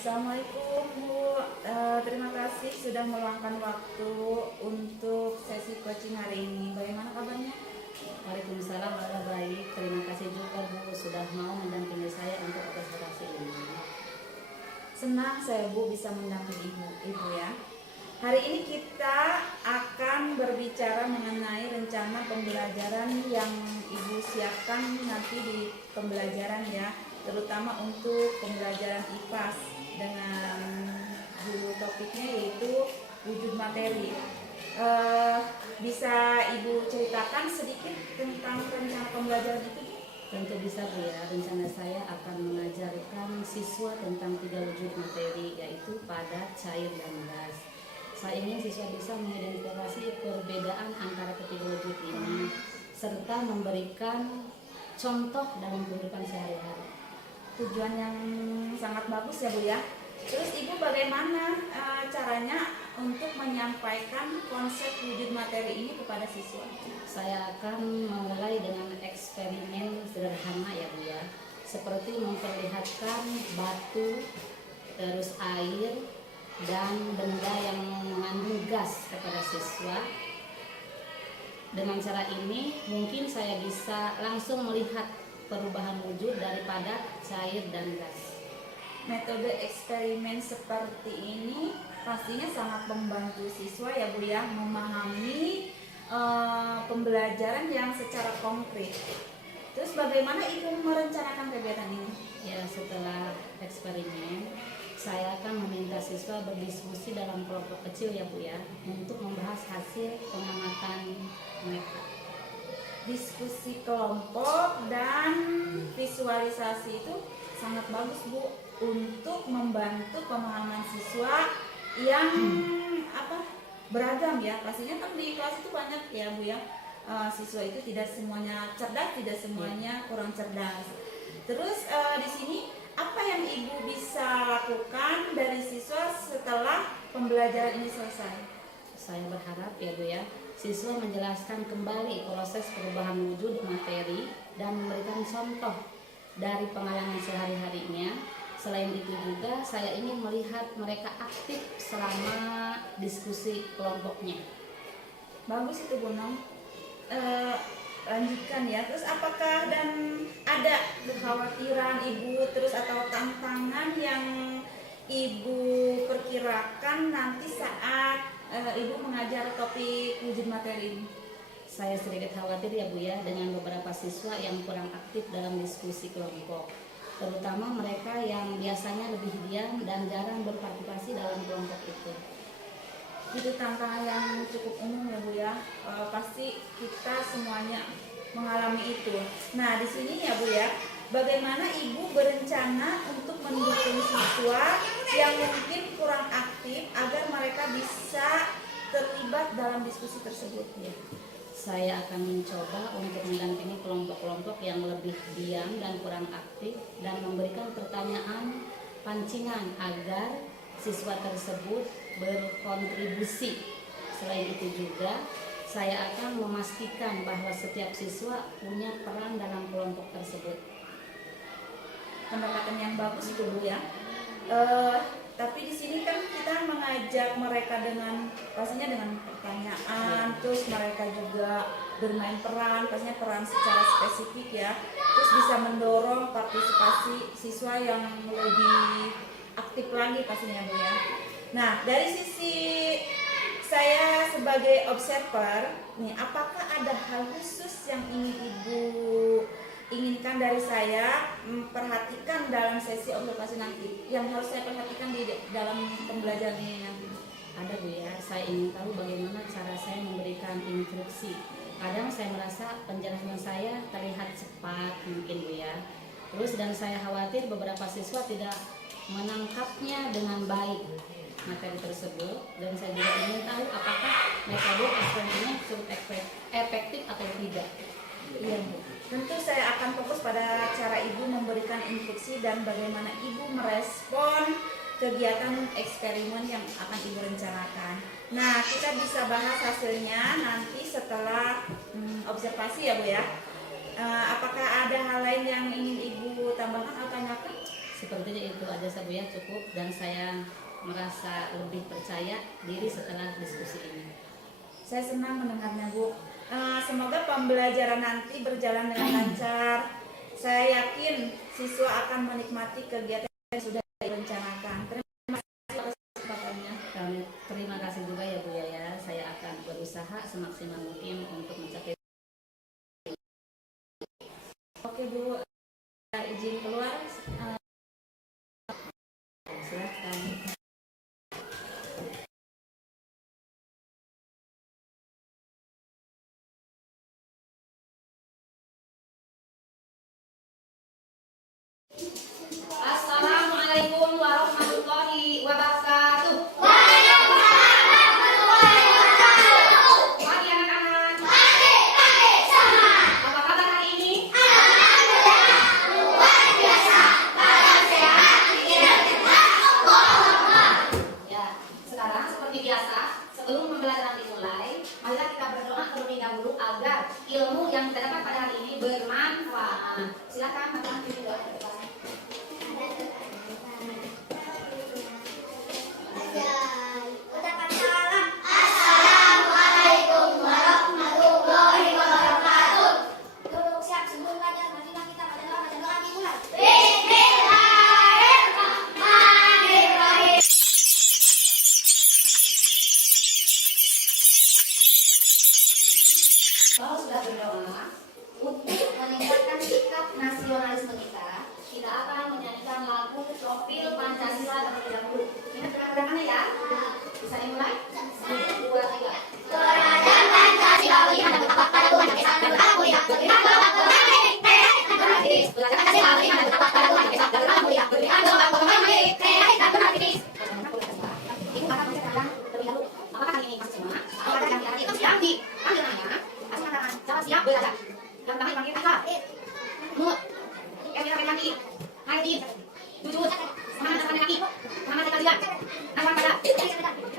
Assalamualaikum Bu. Terima kasih sudah meluangkan waktu untuk sesi coaching hari ini. Bagaimana kabarnya? Waalaikumsalam, alhamdulillah baik. Terima kasih juga Bu sudah mau mendampingi saya untuk presentasi ini. Senang saya Bu bisa mendampingi Ibu ya. Hari ini kita akan berbicara mengenai rencana pembelajaran yang Ibu siapkan nanti di pembelajaran ya, terutama untuk pembelajaran IPAS dengan judul topiknya yaitu wujud materi. Bisa Ibu ceritakan sedikit tentang rencana pembelajaran itu? Tentu bisa Bu ya, rencana saya akan mengajarkan siswa tentang 3 wujud materi, yaitu padat, cair, dan gas. Saya ingin siswa bisa mengidentifikasi perbedaan antara ketiga wujud ini, serta memberikan contoh dalam kehidupan sehari-hari. Tujuan yang sangat bagus ya Bu ya. Terus Ibu bagaimana caranya untuk menyampaikan konsep wujud materi ini kepada siswa? Saya akan memulai dengan eksperimen sederhana ya Bu ya, seperti memperlihatkan batu, terus air, dan benda yang mengandung gas kepada siswa. Dengan cara ini mungkin saya bisa langsung melihat perubahan wujud dari padat, cair, dan gas. Metode eksperimen seperti ini pastinya sangat membantu siswa ya Bu ya, memahami pembelajaran yang secara konkret. Terus bagaimana Ibu merencanakan kegiatan ini? Ya, setelah eksperimen saya akan meminta siswa berdiskusi dalam kelompok kecil ya Bu ya, untuk membahas hasil pengamatan mereka. Diskusi kelompok dan visualisasi itu sangat bagus Bu untuk membantu pemahaman siswa yang beragam ya. Pastinya kan di kelas itu banyak ya Bu ya, siswa itu tidak semuanya cerdas, tidak semuanya kurang cerdas. Terus di sini apa yang Ibu bisa lakukan dari siswa setelah pembelajaran ini selesai? Saya berharap ya Bu ya, siswa menjelaskan kembali proses perubahan wujud materi dan memberikan contoh dari pengalaman sehari-harinya. Selain itu juga saya ingin melihat mereka aktif selama diskusi kelompoknya. Bagus itu Bu Nong. Lanjutkan ya. Terus apakah dan ada kekhawatiran Ibu terus atau tantangan yang Ibu perkirakan nanti saat Ibu mengajar topik wujud materi ini? Saya sedikit khawatir ya Bu ya dengan beberapa siswa yang kurang aktif dalam diskusi kelompok, terutama mereka yang biasanya lebih diam dan jarang berpartisipasi dalam kelompok itu. Itu tantangan yang cukup umum ya Bu ya. Pasti kita semuanya mengalami itu. Nah di sini ya Bu ya, bagaimana Ibu berencana untuk mendukung siswa yang mungkin kurang aktif agar mereka bisa terlibat dalam diskusi tersebut ya? Saya akan mencoba untuk mendampingi kelompok-kelompok yang lebih diam dan kurang aktif dan memberikan pertanyaan pancingan agar siswa tersebut berkontribusi. Selain itu juga saya akan memastikan bahwa setiap siswa punya peran dalam kelompok tersebut. Pendekatan yang bagus itu Bu ya. Tapi di sini kan kita mengajak mereka dengan pastinya dengan pertanyaan, terus mereka juga bermain peran, pastinya peran secara spesifik ya. Terus bisa mendorong partisipasi siswa yang lebih aktif lagi pastinya Bu ya. Nah, dari sisi saya sebagai observer nih, apakah ada hal khusus yang ingin Ibu inginkan dari saya perhatikan dalam sesi observasi nanti, yang harus saya perhatikan di dalam pembelajaran ini nanti? Ada Bu ya, saya ingin tahu bagaimana cara saya memberikan instruksi. Kadang saya merasa penjelasan saya terlihat cepat mungkin Bu ya. Terus dan saya khawatir beberapa siswa tidak menangkapnya dengan baik materi tersebut, dan saya juga ingin tahu apakah metode eksperimennya cukup efektif atau tidak. Iya Bu, tentu saya akan fokus pada cara Ibu memberikan instruksi dan bagaimana Ibu merespon kegiatan eksperimen yang akan Ibu rencanakan. Nah, kita bisa bahas hasilnya nanti setelah observasi ya Bu ya. Apakah ada hal lain yang ingin Ibu tambahkan atau tanyakan? Sepertinya itu aja Bu ya, cukup, dan saya merasa lebih percaya diri setelah diskusi ini. Saya senang mendengarnya Bu. Semoga pembelajaran nanti berjalan dengan lancar. Saya yakin siswa akan menikmati kegiatan yang sudah direncanakan. Terima kasih atas kesempatannya. Terima kasih juga ya Bu ya. Saya akan berusaha semaksimal mungkin untuk mencapai. Oke Bu, izin keluar. Silakan. Assalamualaikum warahmatullahi wabarakatuh. Pagi anak-anak. Apa kabar hari ini? Ya, sekarang seperti biasa, sebelum pembelajaran dimulai, marilah kita berdoa terlebih dahulu agar ilmu yang kita dapat pada hari ini bermanfaat. Silakan teman-teman berdoa ke depan. Kalau sudah berdoa, untuk meningkatkan sikap nasionalisme kita akan menyanyikan lagu Profil Pancasila terlebih dahulu. Ingat gerakan-gerakannya ya? Bisa dimulai? 1, 2, 3. Kerajaan Pancasila beriman dan bertakwa pada Tuhan yang Esa dan bertakwa mulia. Beriman doa pemain. Kerajaan Pancasila beriman dan bertakwa pada Tuhan yang Esa dan bertakwa mulia. Beriman doa pemain. Dan bertakwa. Ibu akan menceritakan terlebih dahulu. Apakah hari ini masih semua? Apakah yang diambil namanya? Jawab siap belajar. Yang pertama dipanggil Eka, Mut, Emira Pekanti, Haidin, Jujur, Muhammad Asman Kaki, Muhammad Sekalian, Nazwan Pada,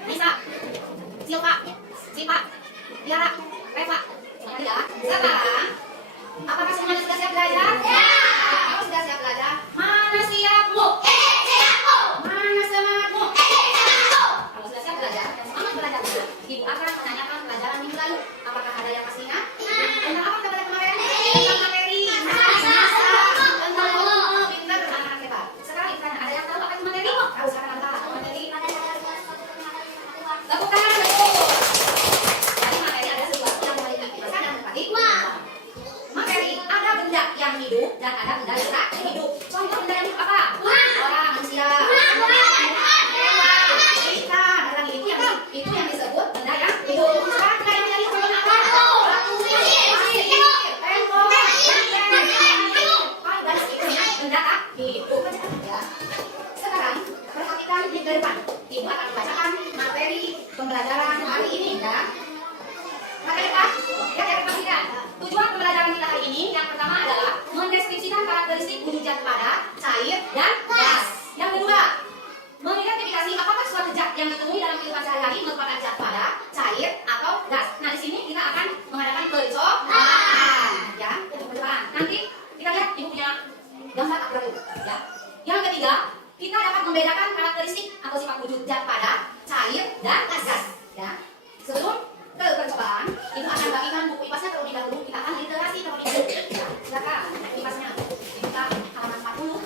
Nisa, Silva, Sipa, Tiara, Reva. Ya, sekarang apakah semuanya sudah siap belajar? Ya. Kalau sudah siap belajar, mana siapmu? Siapmu. Mana semangatmu? Semangatmu. Kalau sudah siap belajar, semangat belajar. Ibu akan menanyakan pelajaran minggu lalu. Apakah ada yang masih ingat? Tentang apa kita belajar kemarin? Tentang materi. Tentang pintar anak hebat. Sekarang ibu tanya, ada yang tahu apa itu materi? Tahu sekarang apa materi? Lakukan betul. Jadi materi ada sesuatu yang boleh dipikirkan dan menempati. Materi ada benda yang hidup dan ada benda yang tak hidup. Contoh benda yang hidup apa? Orang, manusia. Ikan, ada lagi itu yang disebut benda yang hidup. Sekarang benda yang hidup contohnya apa? Sekarang perhatikan di depan. Ibu akan membacakan materi pembelajaran hari ini ya. Materi apa? Ya, pastikan. Tujuan pembelajaran kita hari ini yang pertama adalah mendeskripsikan karakteristik wujud zat padat, cair, dan gas. Yang kedua, mengidentifikasi apakah suatu zat yang ditemui dalam kehidupan sehari-hari merupakan zat padat, cair, atau gas. Nah, di sini kita akan mengadakan percobaan, ya, percobaan. Nanti kita lihat ibu punya gambar akurat ya. Yang ketiga, kita dapat membedakan karakteristik atau sifat wujud zat padat, cair, dan gas. Ya. Sebelum ke percobaan, ibu akan bagikan buku IPAS-nya terlebih dahulu. Kita akan literasi terlebih dahulu. Ya, silakan IPAS-nya. Kita halaman 40.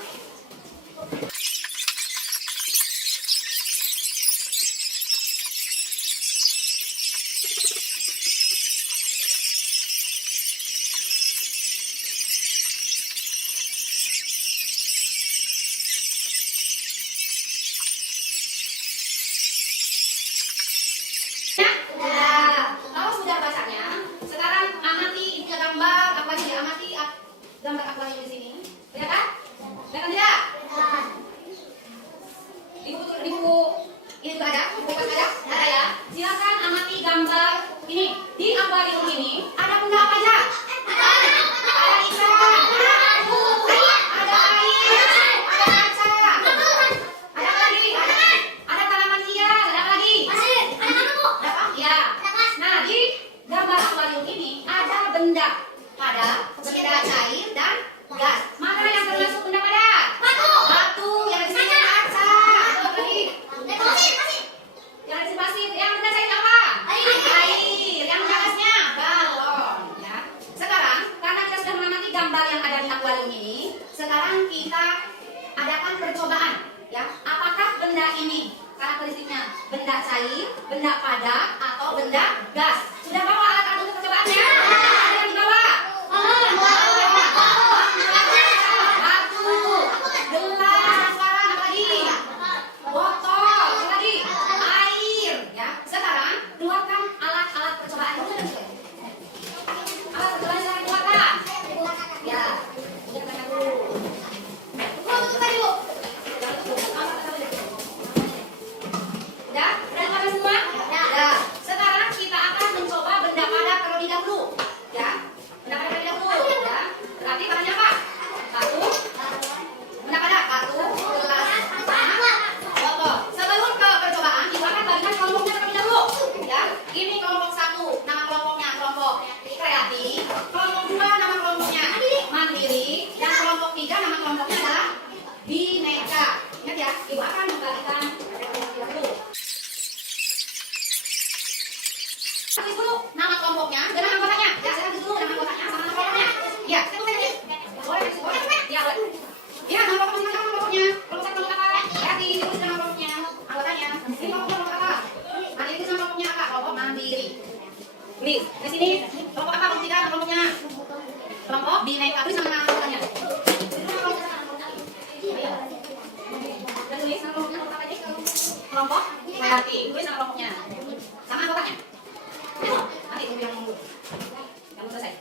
Kalau sudah bacanya, sekarang amati ibunya gambar apa aja ya? Amati gambar apa aja di sini. Ya kan? Lihat tidak? Ibu ini juga ada, buku ada, ada ya. Silakan amati gambar ini. Di akuarium ini ada benda apa aja? Ada ikan, ada air, ada kaca, ada apa lagi? Ada tanaman hias, ada apa lagi? Ya. Nah, di gambar akuarium ini ada benda padat, benda cair, dan gas. Mana yang termasuk benda padat? Batu. benda padat atau benda gas. Sudah bawa alat untuk percobaannya? Ada yang dibawa? Batu, gelas, sekarang apa lagi? Botol, apa lagi? Air, ya. Sekarang keluarkan alat-alat percobaan. Alat percobaan sekarang keluarkan. Ya, udah tekan dulu. Buka dulu. Udah keluarkan semua? Ya. Sekarang kita akan mencoba benda padat terlebih dahulu, ya. Benda padat terlebih dahulu, ya. Berarti bahannya apa? Batu. Benda padat, batu, gelas, sama botol. Sebelum ke percobaan, kita akan bagikan kelompoknya terlebih dahulu, ya. Ini kelompok 1, nama kelompoknya kelompok kreatif. Kelompok 2, nama kelompoknya mandiri. Dan kelompok 3, nama kelompoknya adalah bineka. Ingat ya, ibu akan membagikan terlebih dahulu. Kasih dulu nama kelompoknya dan nama anggotanya. Ya, saya kasih dulu nama anggotanya sama nama kelompoknya. Ya, saya tulis ini. Boleh, boleh. Ya, boleh. Ya, nama kelompok masing-masing nama kelompoknya. Kelompok 1 kelompok apa? Kreatif, ditulis nama kelompoknya, anggotanya. Ini kelompok apa? Mandiri itu nama kelompoknya apa? Kelompok mandiri. Tulis di sini kelompok apa? Kelompok 3 nama kelompoknya. Kelompok bineka, tulis nama anggotanya. Dan tulis nama kelompoknya apa aja? Kelompok kreatif, tulis nama kelompoknya sama anggotanya. Nanti tunggu yang mau selesai.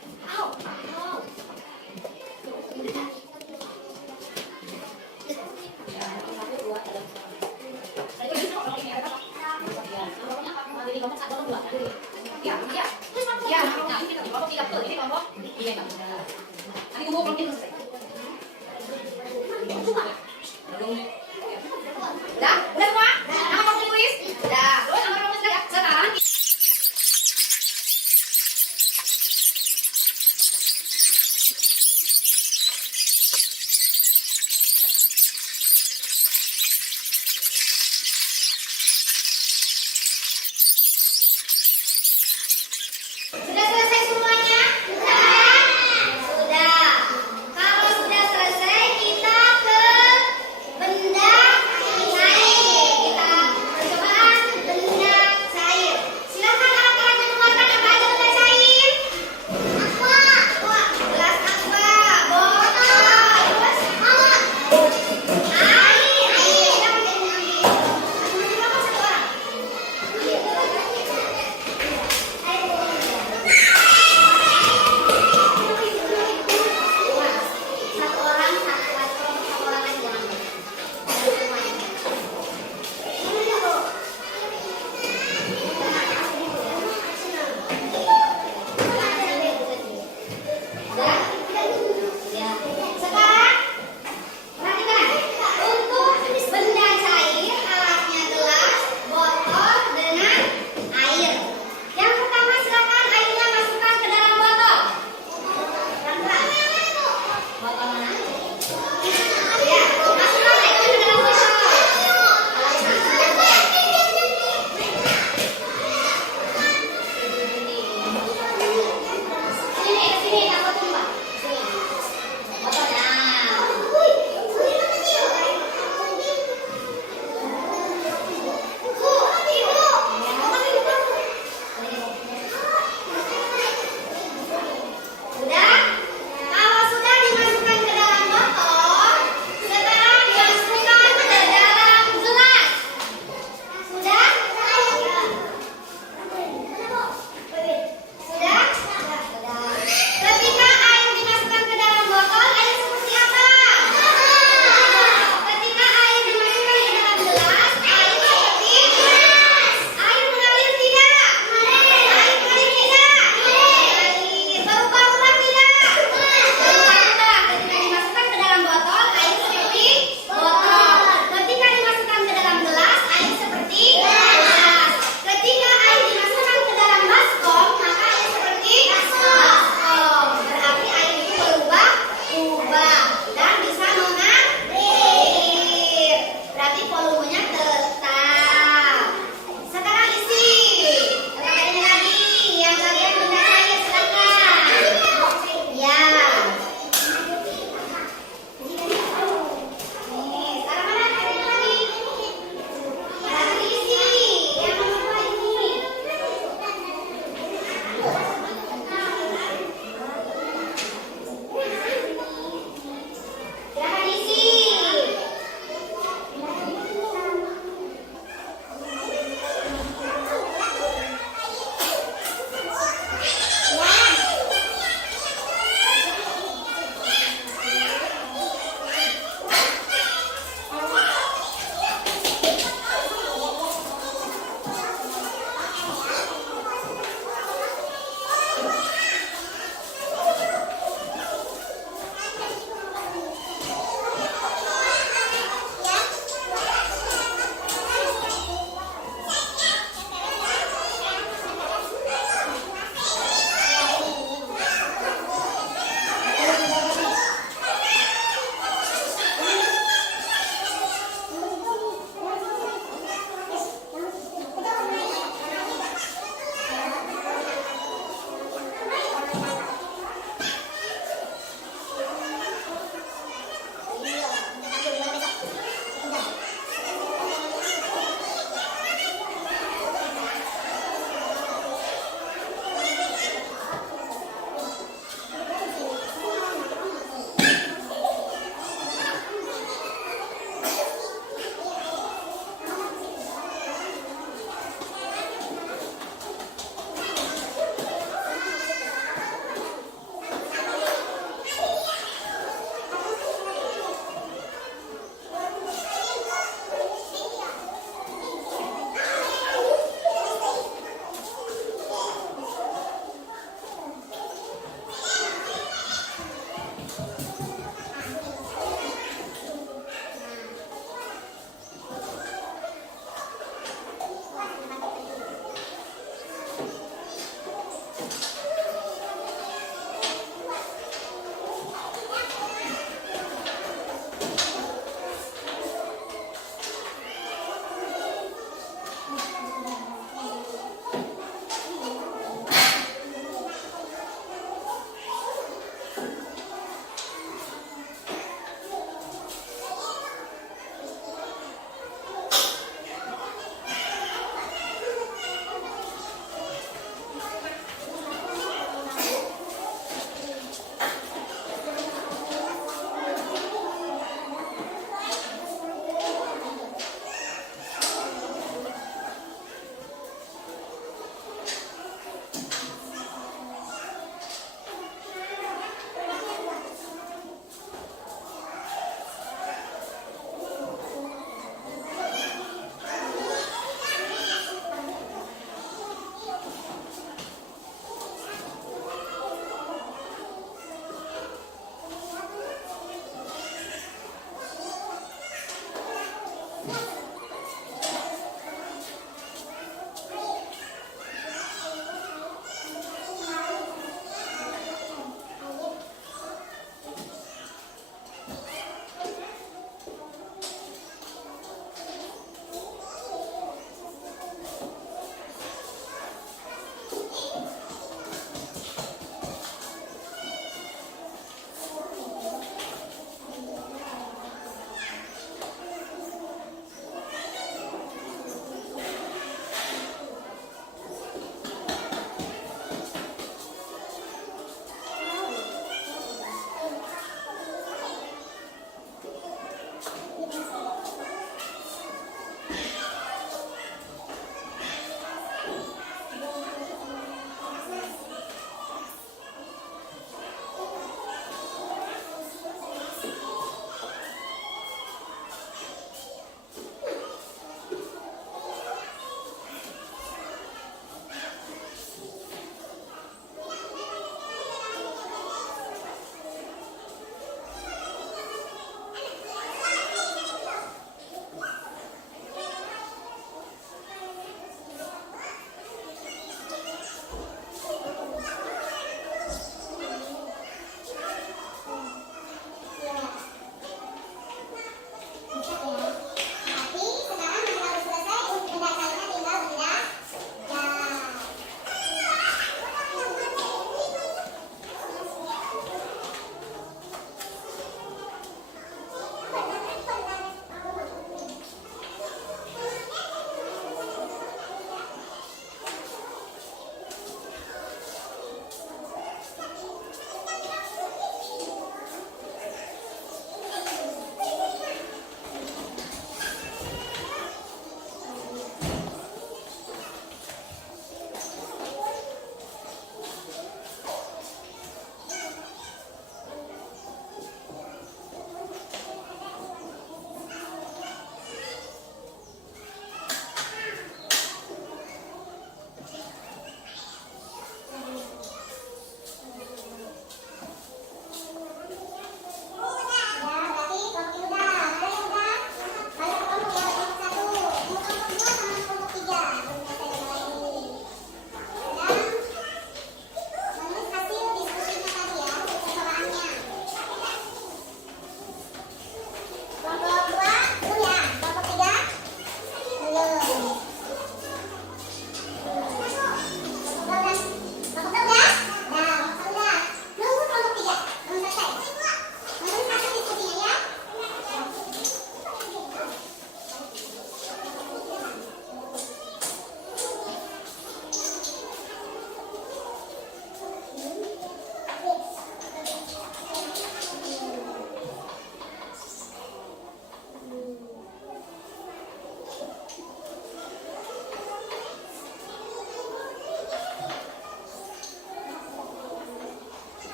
Ya, ya, ya, kelompok 3 betul. Ini kelompok bineka. Nanti tunggu kelompok ini selesai. Udah semua? Nama kelompok ditulis? Udah. Terus nama kelompok sudah ya? Sekarang Sudah selesai semuanya? Sudah. Kalau sudah selesai, kita ke benda lain.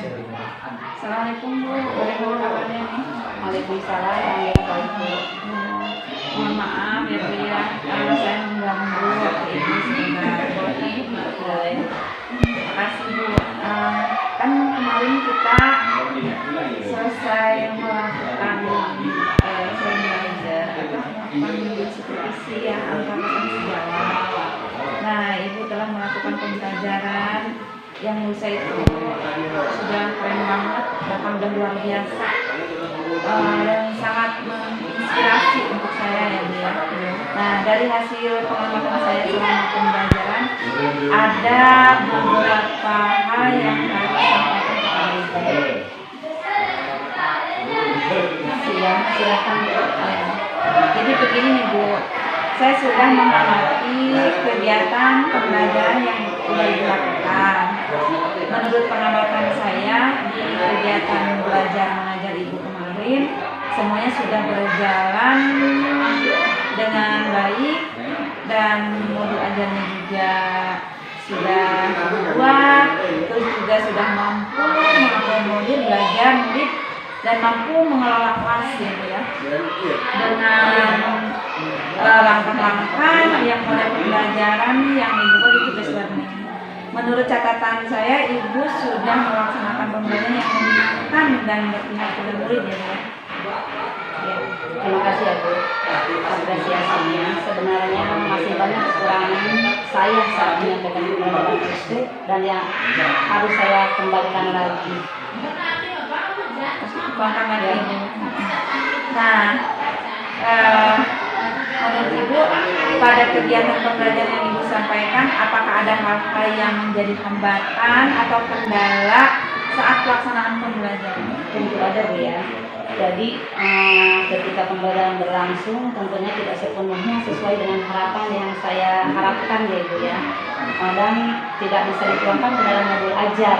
Assalamualaikum Bu, bagaimana kabarnya nih? Waalaikumsalam warahmatullahi wabarakatuh. Mohon maaf ya Bu ya, saya mengganggu waktu ini sebentar. Boleh? Makasih Bu. Kan kemarin kita selesai melakukan seminar supervisi ya angkatan sejawat. Nah, Ibu telah melakukan pembelajaran yang menurut saya itu sudah keren banget, bahkan udah luar biasa dan sangat menginspirasi untuk saya ya Bu ya. Nah, dari hasil pengamatan saya selama pembelajaran ada beberapa hal yang harus disampaikan kepada Ibu. Silakan Bu. Jadi begini nih Bu, saya sudah mengamati kegiatan pembelajaran yang sudah dilakukan. Menurut pengamatan saya di kegiatan belajar mengajar Ibu kemarin, semuanya sudah berjalan dengan baik dan modul ajarnya juga sudah dibuat, terus juga sudah mampu mengakomodir belajar murid dan mampu mengelola kelas ya Bu ya, dengan langkah-langkah yang mulai pembelajaran yang Ibu bagi tugas learning. Menurut catatan saya, Ibu sudah melaksanakan pembelajaran yang menyenangkan dan berpihak pada murid ya Bu. Ya, terima kasih ya Bu. Apresiasinya sebenarnya masih banyak kekurangan saya saat menyampaikan pembelajaran tersebut dan yang harus saya kembalikan lagi. Nah, menurut Ibu pada kegiatan pembelajaran yang Ibu sampaikan, apakah ada hal-hal yang menjadi hambatan atau kendala saat pelaksanaan pembelajaran? Tentu ada Bu ya. Jadi ketika pembelajaran berlangsung tentunya tidak sepenuhnya sesuai dengan harapan yang saya harapkan ya Bu ya. Dan tidak bisa dituangkan ke dalam modul ajar